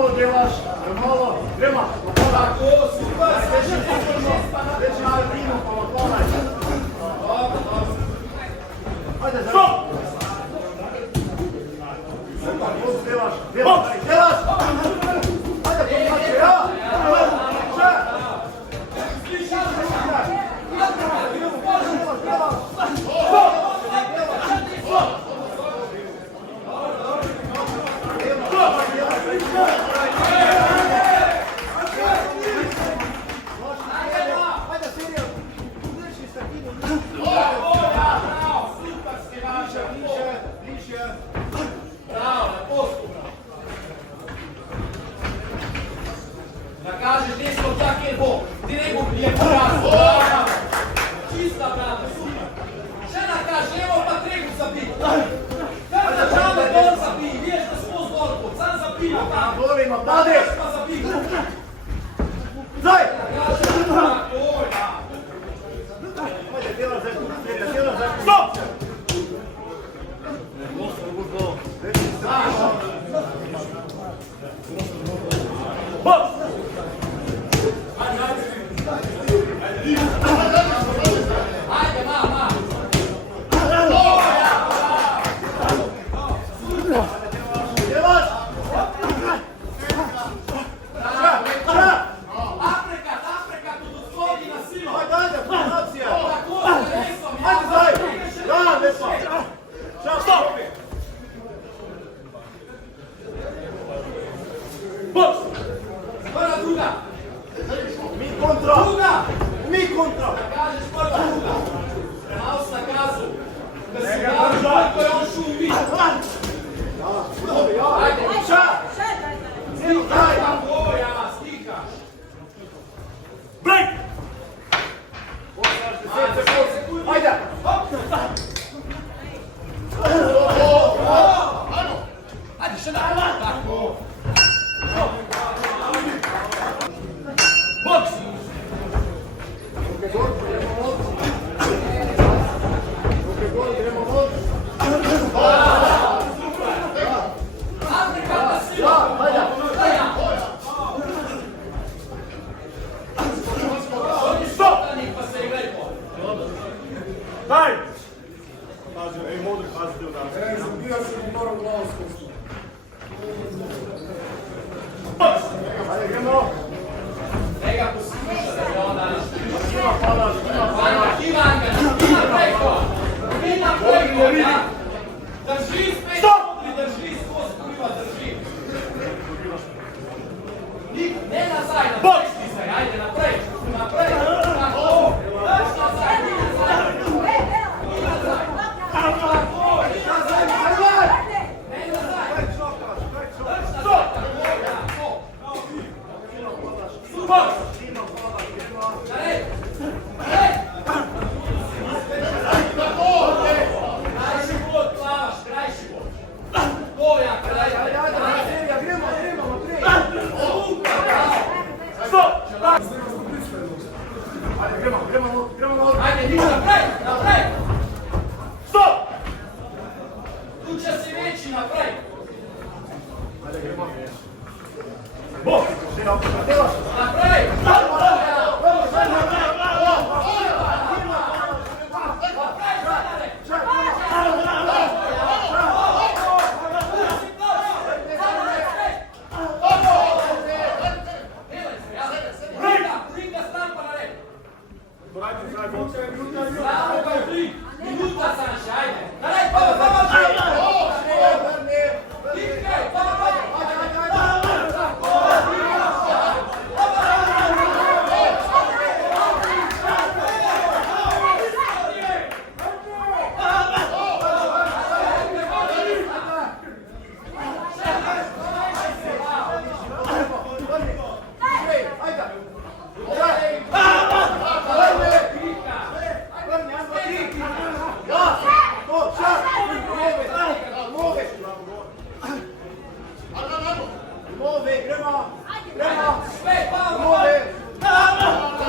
Premalo delaš, premalo. Gremo. Tako, super. Već malo primo, pa otvaraj. Ajde, za. Stop! Delaš, delaš, delaš. Ajde, pomače, ja. Še. Da kažeš nešto čak je Bog, ti nego je porazno. Čista brata, super. Žena kaže, evo pa tregu zabiti. Kada žame dol zabiji, viješ da smo zvorko, sam zabiju. Govorimo, pade. Pa zabiju. Zaj. Oj, Ajde, delaš za delaš za. stop! Box! Ajde, mama! Delaš. Aprekat, odoslovi na silu! Ajde, ajde, pozicija. Tako, resom, Ajde, zaj. Da, lepo. Stop! Box! Prva druga! Mi kontra. Druga! Mi kontra. Kažeš prva druga! Malo na kazu! Da se javi koliko je on šumi! Ajde! Ša. Stihaj! Koja, stihaš! Break! Ajde. Ajde, še da! Tako! Box! Afrika, sila! Stop! Pa se je lepo! Daj. Pazi, ej, modri, pazi, dio danas. Ajde, gremo. Neka posluša da je onda Ima palaš, ima palaš. Ima preko! Ima preko! Drži spet! Drži skos, kurva, drži! Ne nazaj, naprej stisaj, ajde, naprej! Naprej! Tako! Drž nazaj, ni nazaj! Ni nazaj! Tako! Ni nazaj! Ne nazaj! Drž nazaj! Tako! Super! Dalej! Dalej! Kraj život, plavaš, kraj život! Koja, kraj Ajde, život! ajde, gremo, naprijed. Stop! Ajde, gremo. Ajde, niš, naprej! Naprej! Stop! Tu će si veći, naprej! Ajde, gremo. Bok, delaš. Naprej! Minuta Sanša, ajde! Dalej, Gremo. Sve, Paolo!